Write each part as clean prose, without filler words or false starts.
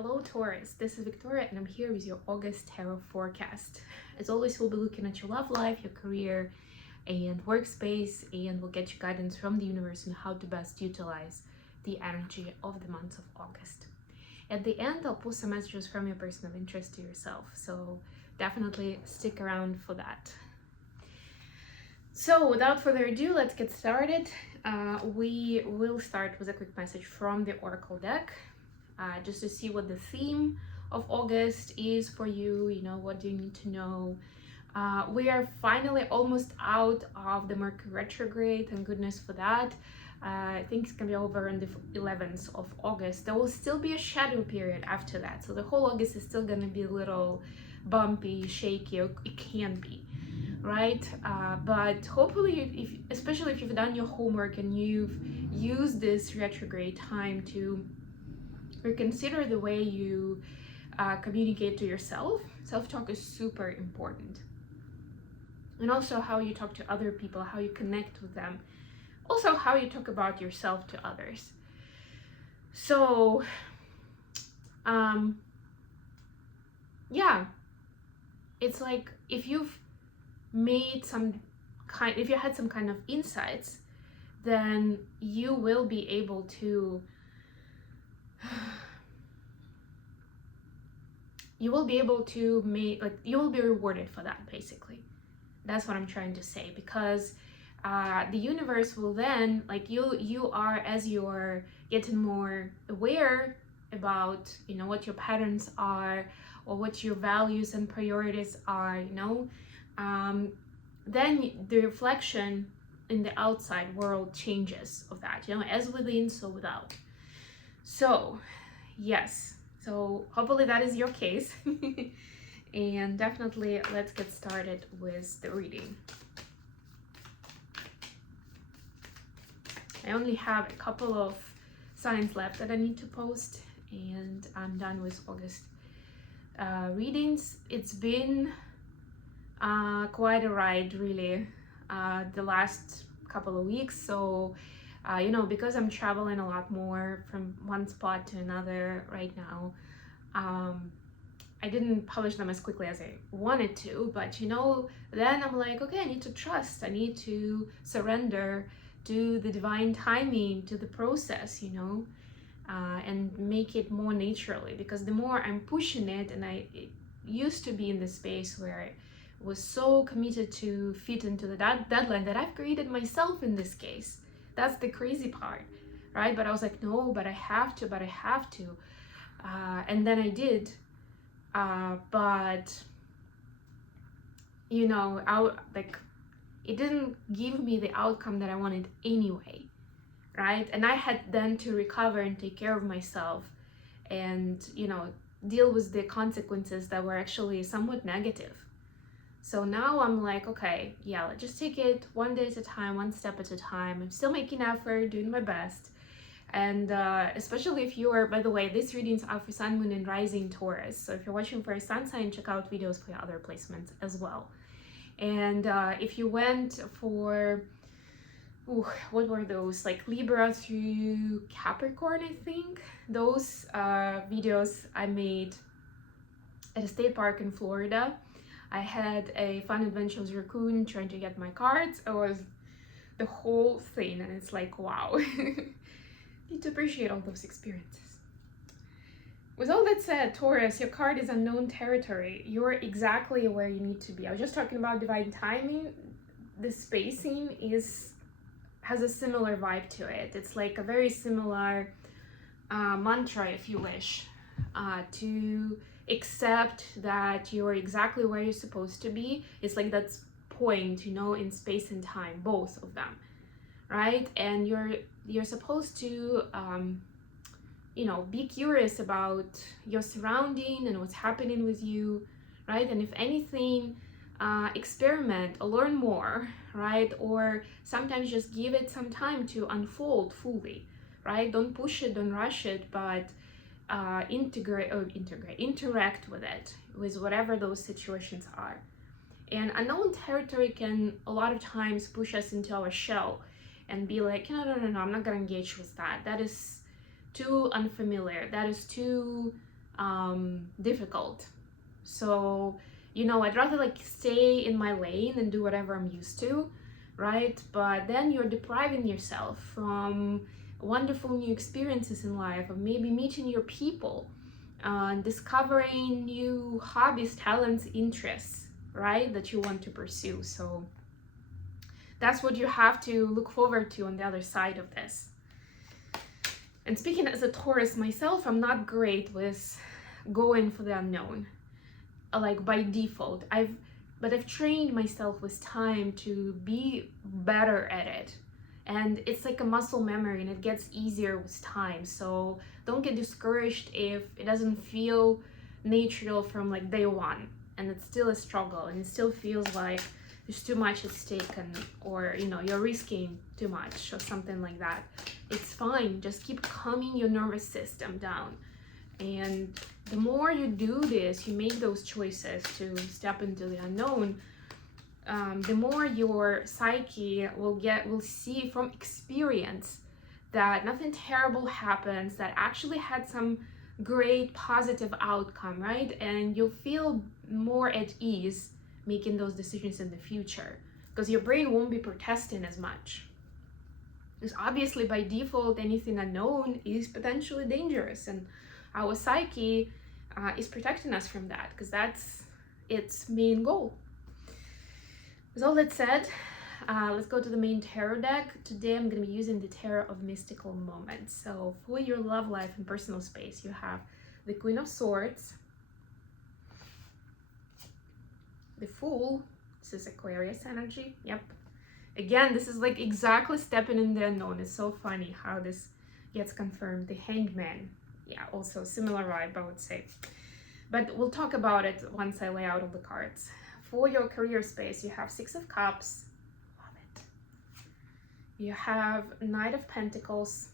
Hello Taurus, this is Victoria and I'm here with your August tarot forecast. As always, we'll be looking at your love life, your career and workspace, and we'll get you guidance from the universe on how to best utilize the energy of the month of August. At the end, I'll pull some messages from your person of interest to yourself, so definitely stick around for that. So without further ado, let's get started. We will start with a quick message from the Oracle deck. Just to see what the theme of August is for you, what do you need to know. We are finally almost out of the Mercury retrograde, thank goodness for that. I think it's gonna be over on the 11th of August. There will still be a shadow period after that, so the whole August is still gonna be a little bumpy, shaky, or it can be, right? But hopefully, especially if you've done your homework and you've used this retrograde time to reconsider the way you communicate to yourself. Self-talk is super important. And also how you talk to other people, how you connect with them. Also how you talk about yourself to others. So, yeah, it's like if you've made if you had some kind of insights, then you will be able to you will be rewarded for that, basically. That's what I'm trying to say, because the universe will then, you are, as you're getting more aware about, what your patterns are or what your values and priorities are, then the reflection in the outside world changes of that, as within, so without. So, yes, so hopefully that is your case. And definitely let's get started with the reading. I only have a couple of signs left that I need to post, and I'm done with August readings. It's been quite a ride, really, the last couple of weeks. So because I'm traveling a lot more from one spot to another right now, I didn't publish them as quickly as I wanted to, but then I'm like, okay, I need to trust, I need to surrender to the divine timing, to the process, and make it more naturally, because the more I'm pushing it, and it used to be in the space where I was so committed to fit into the deadline that I've created myself in this case. That's the crazy part, right? But I was like, no, but I have to. And then I did. But, it didn't give me the outcome that I wanted anyway, right? And I had then to recover and take care of myself and, deal with the consequences that were actually somewhat negative. So now I'm like, okay, yeah, let's just take it one day at a time, one step at a time. I'm still making effort, doing my best. And especially if you are, by the way, these readings are for Sun, Moon, and Rising Taurus. So if you're watching for a Sun sign, check out videos for your other placements as well. And if you went for, what were those? Like Libra through Capricorn, I think. Those videos I made at a state park in Florida. I had a fun adventure with Raccoon trying to get my cards. It was the whole thing, and it's like, wow. Need to appreciate all those experiences. With all that said, Taurus, your card is unknown territory. You're exactly where you need to be. I was just talking about divine timing. The spacing has a similar vibe to it. It's like a very similar mantra, if you wish, to accept that you're exactly where you're supposed to be. It's like that's point, in space and time, both of them, right? And you're supposed to be curious about your surrounding and what's happening with you, right? And if anything, experiment or learn more, right? Or sometimes just give it some time to unfold fully, right? Don't push it, don't rush it, but interact with it, with whatever those situations are. And unknown territory can a lot of times push us into our shell and be like, no, I'm not gonna engage with that. That is too unfamiliar. That is too difficult. So, you know, I'd rather like stay in my lane and do whatever I'm used to, right? But then you're depriving yourself from wonderful new experiences in life, of maybe meeting your people, discovering new hobbies, talents, interests, right, that you want to pursue. So that's what you have to look forward to on the other side of this. And speaking as a Taurus myself, I'm not great with going for the unknown, like by default. But I've trained myself with time to be better at it. And it's like a muscle memory, and it gets easier with time. So don't get discouraged if it doesn't feel natural from like day one, and it's still a struggle, and it still feels like there's too much at stake, or you know, you're risking too much or something like that. It's fine. Just keep calming your nervous system down. And the more you do this, you make those choices to step into the unknown, the more your psyche will see from experience that nothing terrible happens, that actually had some great positive outcome, right? And you'll feel more at ease making those decisions in the future, because your brain won't be protesting as much. Because obviously by default, anything unknown is potentially dangerous, and our psyche is protecting us from that, because that's its main goal. With all that said, let's go to the main tarot deck. Today I'm going to be using the Tarot of Mystical Moments. So for your love life and personal space, you have the Queen of Swords, the Fool. This is Aquarius energy. Yep. Again, this is like exactly stepping in the unknown. It's so funny how this gets confirmed. The Hanged Man. Yeah, also similar vibe, I would say. But we'll talk about it once I lay out all the cards. For your career space, you have Six of Cups. Love it. You have Knight of Pentacles.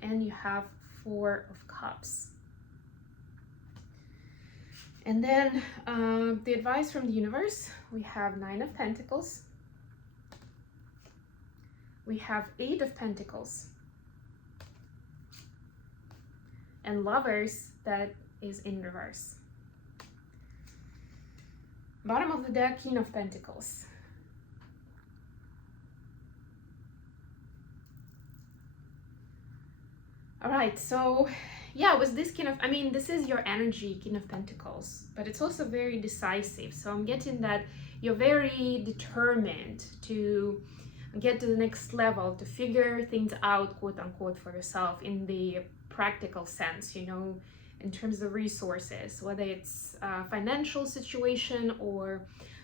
And you have Four of Cups. And then the advice from the universe, we have Nine of Pentacles. We have Eight of Pentacles. And Lovers, that is in reverse. Bottom of the deck, King of Pentacles. All right, so yeah, with this this is your energy, King of Pentacles, but it's also very decisive. So I'm getting that you're very determined to get to the next level, to figure things out, quote unquote, for yourself in the practical sense, you know, in terms of resources, whether it's a financial situation or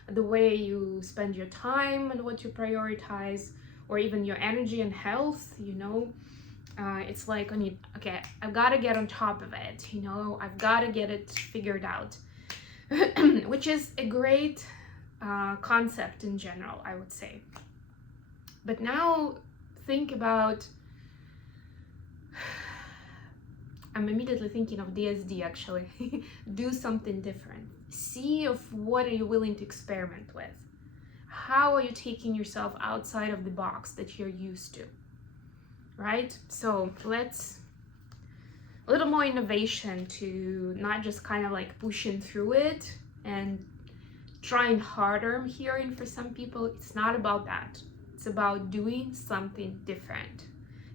the way you spend your time and what you prioritize, or even your energy and health, you know. It's like, okay, I've got to get on top of it, you know, I've got to get it figured out, which is a great concept in general, I would say. But now think about, I'm immediately thinking of DSD actually. Do something different. See of what are you willing to experiment with. How are you taking yourself outside of the box that you're used to, right? So let's, a little more innovation to not just kind of like pushing through it and trying harder. I'm hearing for some people, it's not about that. It's about doing something different.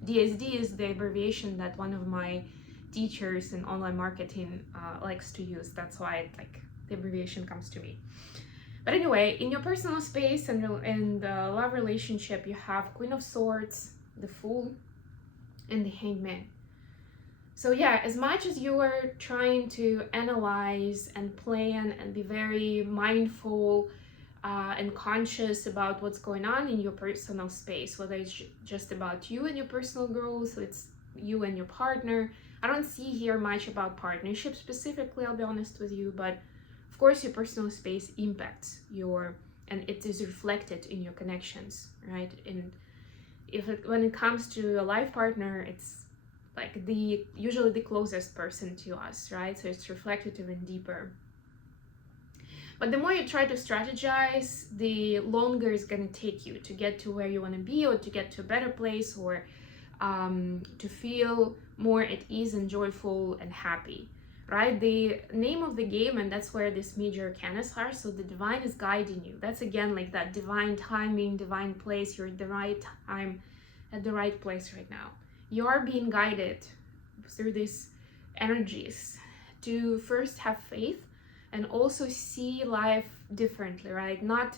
DSD is the abbreviation that one of my teachers in online marketing likes to use. That's why the abbreviation comes to me. But anyway, in your personal space and in the love relationship, you have Queen of Swords, the Fool, and the Hanged Man. So yeah, as much as you are trying to analyze and plan and be very mindful and conscious about what's going on in your personal space, whether it's just about you and your personal growth, it's you and your partner. I don't see here much about partnership specifically, I'll be honest with you, but of course your personal space impacts and it is reflected in your connections, right? And when it comes to a life partner, it's like usually the closest person to us, right? So it's reflected even deeper. But the more you try to strategize, the longer it's going to take you to get to where you want to be, or to get to a better place, or to feel more at ease and joyful and happy, right? The name of the game, and that's where this major arcanas are. So the divine is guiding you. That's again like that divine timing, divine place. You're at the right time, at the right place right now. You are being guided through these energies to first have faith and also see life differently, right? Not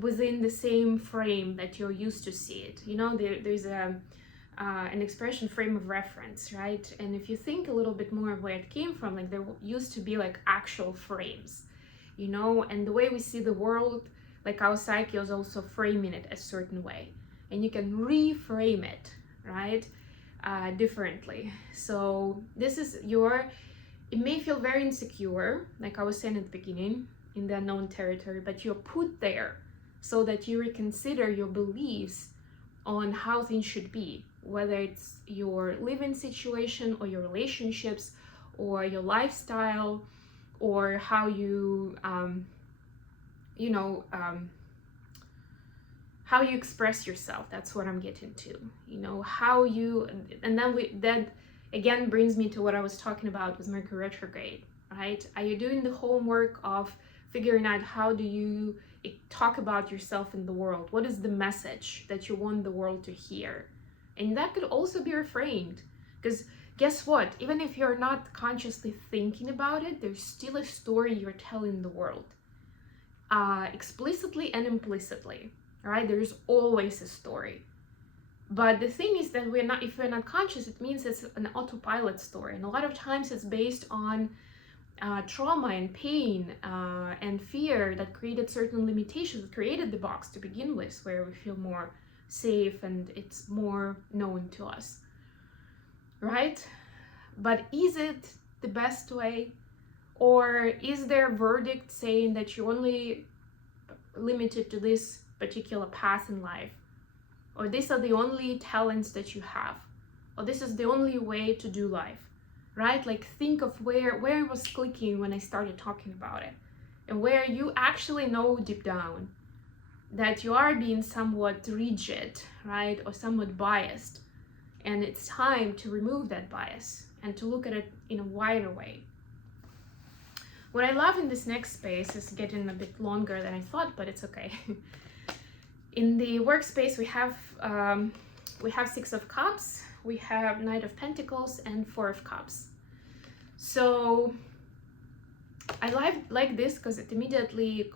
within the same frame that you're used to see it. You know, there's an expression, frame of reference, right? And if you think a little bit more of where it came from, like there used to be like actual frames, you know, and the way we see the world, like our psyche is also framing it a certain way, and you can reframe it, right, differently. So this is it may feel very insecure, like I was saying at the beginning, in the unknown territory, but you're put there so that you reconsider your beliefs on how things should be, whether it's your living situation or your relationships or your lifestyle, or how you how you express yourself. That's what I'm getting to, you know, how you, and then that again brings me to what I was talking about with Mercury retrograde, right? Are you doing the homework of figuring out how do you talk about yourself in the world? What is the message that you want the world to hear? And that could also be reframed, because guess what? Even if you're not consciously thinking about it, there's still a story you're telling the world, explicitly and implicitly, right? There's always a story. But the thing is that if we're not conscious, it means it's an autopilot story. And a lot of times it's based on trauma and pain and fear that created certain limitations, that created the box to begin with, where we feel more safe and it's more known to us, right? But is it the best way? Or is there a verdict saying that you're only limited to this particular path in life? Or these are the only talents that you have? Or this is the only way to do life? Right? Like think of where it was clicking when I started talking about it, and where you actually know deep down that you are being somewhat rigid, right? Or somewhat biased. And it's time to remove that bias and to look at it in a wider way. What I love in this next space is getting a bit longer than I thought, but it's okay. In the workspace, we have Six of Cups, we have Knight of Pentacles, and Four of Cups. So I like this because it immediately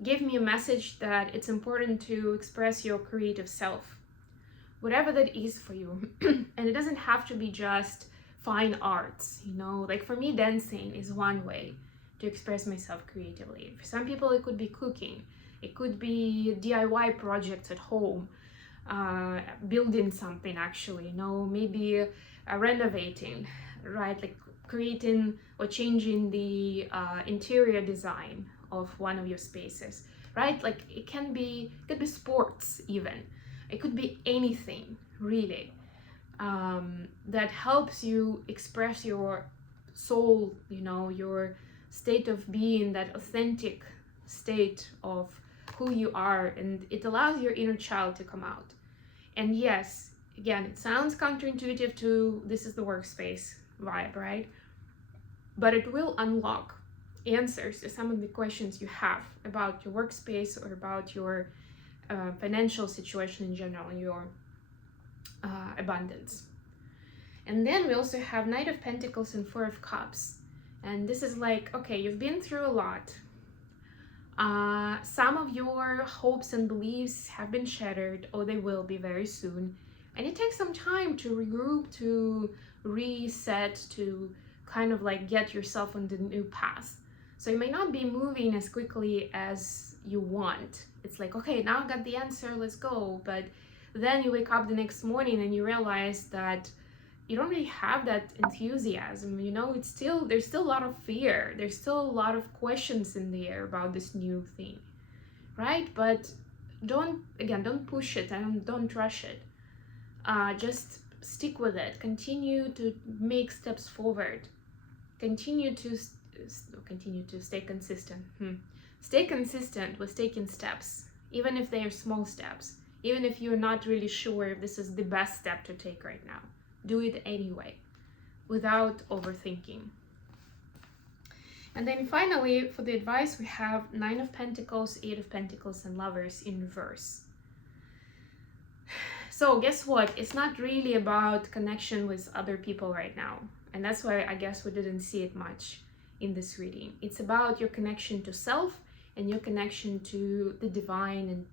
gave me a message that it's important to express your creative self, whatever that is for you. And it doesn't have to be just fine arts, you know, like for me, dancing is one way to express myself creatively. For some people, it could be cooking. It could be DIY projects at home, building something actually, you know, maybe renovating, right? Like creating or changing the interior design of one of your spaces, right? Like it could be sports even. It could be anything really that helps you express your soul, you know, your state of being, that authentic state of who you are, and it allows your inner child to come out. And yes, again, it sounds counterintuitive to this is the workspace vibe, right? But it will unlock answers to some of the questions you have about your workspace or about your financial situation in general, your abundance. And then we also have Knight of Pentacles and Four of Cups. And this is like, okay, you've been through a lot. Some of your hopes and beliefs have been shattered, or they will be very soon. And it takes some time to regroup, to reset, to kind of like get yourself on the new path. So you may not be moving as quickly as you want. It's like, okay, now I got the answer, let's go. But then you wake up the next morning and you realize that you don't really have that enthusiasm, you know, there's still a lot of fear. There's still a lot of questions in the air about this new thing, right? But don't push it and don't rush it. Just stick with it. Continue to make steps forward. Continue to stay consistent. Stay consistent with taking steps, even if they are small steps. even if you're not really sure if this is the best step to take right now. Do it anyway, without overthinking. And then finally, for the advice, we have 9 of Pentacles, 8 of Pentacles, and Lovers in reverse. So guess what? It's not really about connection with other people right now. And that's why I guess we didn't see it much in this reading. It's about your connection to self and your connection to the divine and,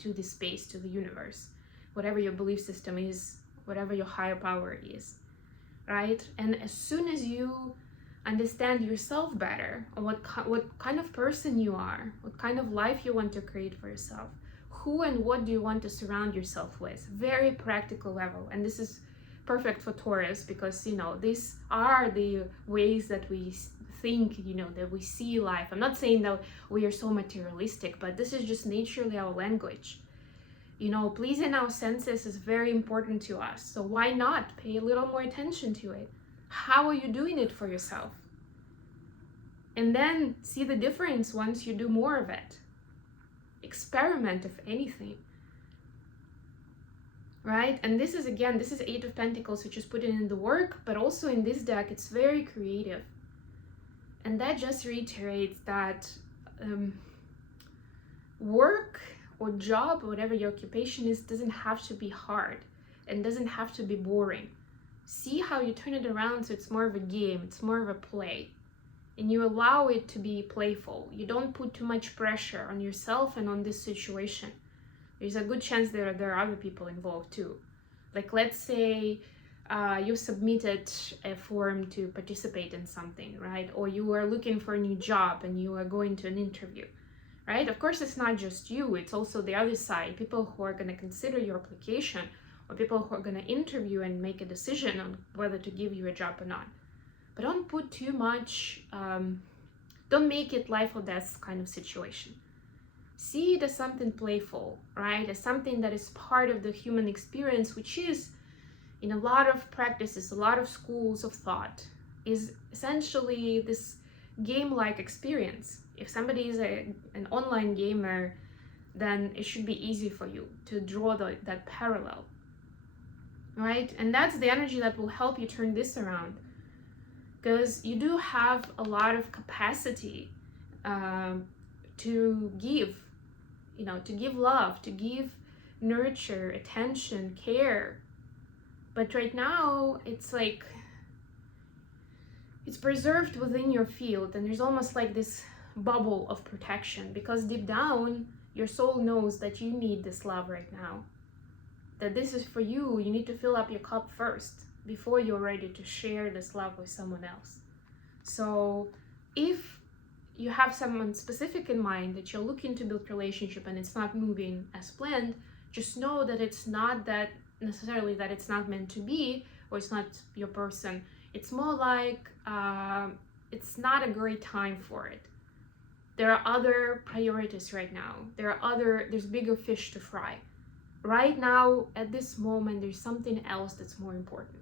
to the space, to the universe, whatever your belief system is, whatever your higher power is, right? And as soon as you understand yourself better, or what kind of person you are, what kind of life you want to create for yourself, who and what do you want to surround yourself with, very practical level. And this is perfect for Taurus because these are the ways that we think, that we see life. I'm not saying that we are so materialistic, but this is just naturally our language. Pleasing our senses is very important to us, so why not pay a little more attention to it? How are you doing it for yourself? And then see the difference once you do more of it. Experiment, if anything, right? And this is 8 of Pentacles, which is putting in the work, but also in this deck it's very creative, and that just reiterates that work or job, whatever your occupation is, doesn't have to be hard and doesn't have to be boring. See how you turn it around so it's more of a game, it's more of a play. And you allow it to be playful. You don't put too much pressure on yourself and on this situation. There's a good chance there are other people involved too. Like, let's say you submitted a form to participate in something, right? Or you are looking for a new job and you are going to an interview, right? Of course, it's not just you, it's also the other side, people who are going to consider your application, or people who are going to interview and make a decision on whether to give you a job or not. But don't put too much, don't make it life or death kind of situation. See it as something playful, right? As something that is part of the human experience, which is, in a lot of practices, a lot of schools of thought, is essentially this game-like experience. If somebody is an online gamer, then it should be easy for you to draw that parallel, right? And that's the energy that will help you turn this around. Because you do have a lot of capacity to give, to give love, to give nurture, attention, care. But right now, it's like, it's preserved within your field, and there's almost like this bubble of protection, because deep down, your soul knows that you need this love right now. That this is for you, you need to fill up your cup first, before you're ready to share this love with someone else. So if you have someone specific in mind that you're looking to build relationship and it's not moving as planned, just know that it's not that necessarily that it's not meant to be, or it's not your person. It's more like it's not a great time for it. There are other priorities right now. There's bigger fish to fry. Right now, at this moment, there's something else that's more important.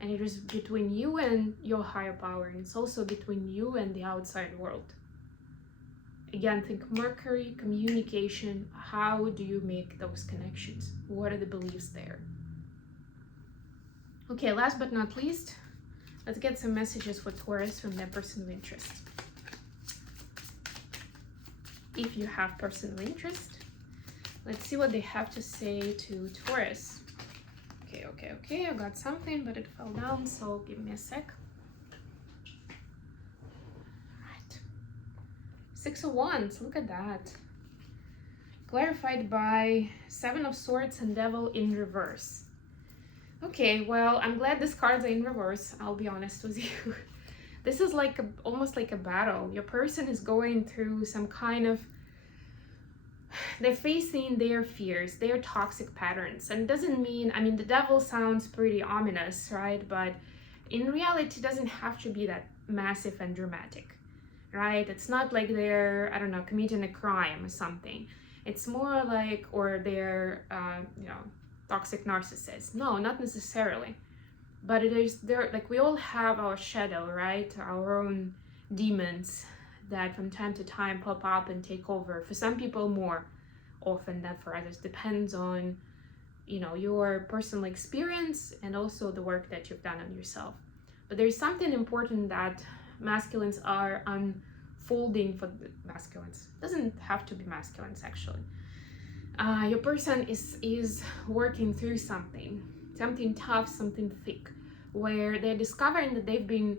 And it is between you and your higher power, and it's also between you and the outside world. Again, think Mercury, communication. How do you make those connections? What are the beliefs there? Okay, last but not least, let's get some messages for Taurus from their person of interest. If you have person of interest, let's see what they have to say to Taurus. Okay, I got something, but it fell down, so give me a sec. Right. 6 of Wands, look at that. Clarified by 7 of Swords and Devil in reverse. Okay, well, I'm glad these cards are in reverse, I'll be honest with you. This is like almost like a battle. Your person is going through some kind of, they're facing their fears, their toxic patterns. And it doesn't mean, the devil sounds pretty ominous, right? But in reality, it doesn't have to be that massive and dramatic, right? It's not like they're, committing a crime or something. It's more like, or they're, toxic narcissists. No, not necessarily. But we all have our shadow, right? Our own demons that from time to time pop up and take over. For some people more, often than for others. Depends on, you know, your personal experience and also the work that you've done on yourself. But there's something important that masculines are unfolding for the masculines. Doesn't have to be masculines, actually. Your person is working through something tough, something thick, where they're discovering that they've been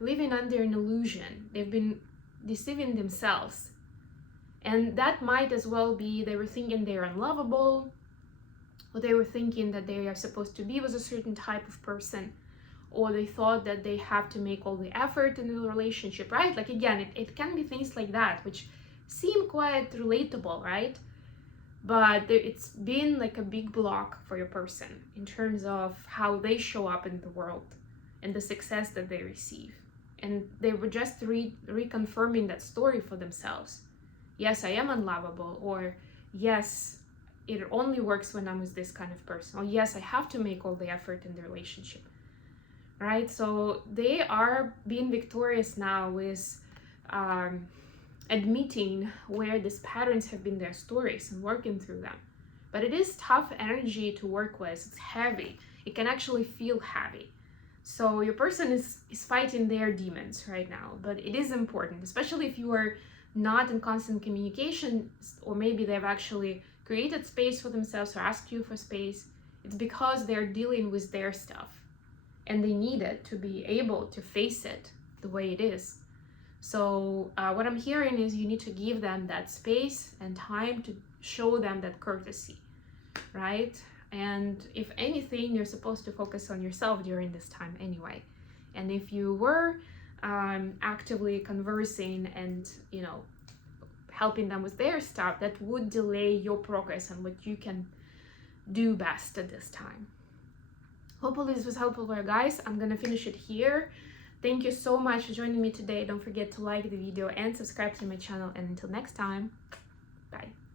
living under an illusion. They've been deceiving themselves. And that might as well be they were thinking they're unlovable, or they were thinking that they are supposed to be with a certain type of person, or they thought that they have to make all the effort in the relationship, right? Like, again, it can be things like that, which seem quite relatable, right? But it's been like a big block for your person in terms of how they show up in the world and the success that they receive. And they were just reconfirming that story for themselves. Yes, I am unlovable, or yes, it only works when I'm with this kind of person, or yes, I have to make all the effort in the relationship, right? So they are being victorious now with admitting where these patterns have been their stories and working through them. But it is tough energy to work with. It's heavy. It can actually feel heavy. So your person is fighting their demons right now, but it is important, especially if you are not in constant communication, or maybe they've actually created space for themselves or asked you for space. It's because they're dealing with their stuff and they need it to be able to face it the way it is. So what I'm hearing is you need to give them that space and time to show them that courtesy, right? And if anything, you're supposed to focus on yourself during this time anyway. And if you were actively conversing and, you know, helping them with their stuff, that would delay your progress and what you can do best at this time. Hopefully this was helpful for you guys. I'm gonna finish it here. Thank you so much for joining me today. Don't forget to like the video and subscribe to my channel. And until next time, bye.